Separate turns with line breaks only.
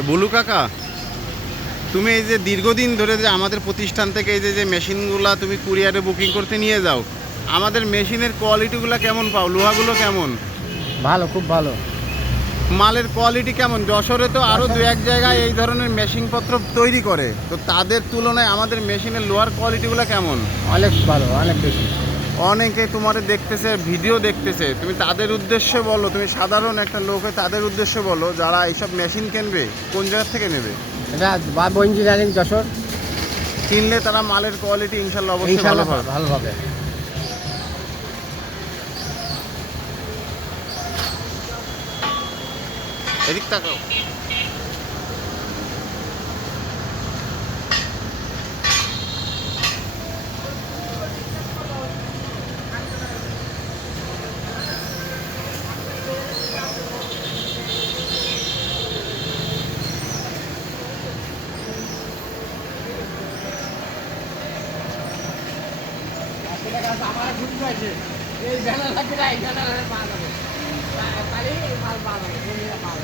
Blue কাকা তুমি এই যে দীর্ঘদিন ধরে যে আমাদের প্রতিষ্ঠান থেকে এই যে যে মেশিনগুলা তুমি কুরিয়ারে বুকিং করতে নিয়ে যাও আমাদের মেশিনের কোয়ালিটিগুলো কেমন পাও? লোহাগুলো কেমন?
ভালো খুব ভালো।
মালের কোয়ালিটি কেমন? যশোরে তো আরও দু এক জায়গায় এই ধরনের মেশিনপত্র তৈরি করে। তো তাদের তুলনায় আমাদের মেশিনের লোহার কোয়ালিটিগুলো কেমন?
অনেক ভালো অনেক বেশি।
অনেকে তোমার দেখতেছে ভিডিও দেখতেছে। তুমি তাদের উদ্দেশ্যে বলো তুমি সাধারণ একটা লোক তাদের উদ্দেশ্যে বলো যারা এইসব মেশিন কিনবে কোন জায়গা থেকে নেবে?
এটা বাবু ইঞ্জিনিয়ারিং যশোর।
কিনলে তারা মালের কোয়ালিটি ইনশাল্লাহ অবশ্যই ভালো পাবে।
ভালো পাবে।
এদিক তাকাও।
এই জানালা কিনা এই জানালা মাল হবে তাহলে মাল মাল হবে মাল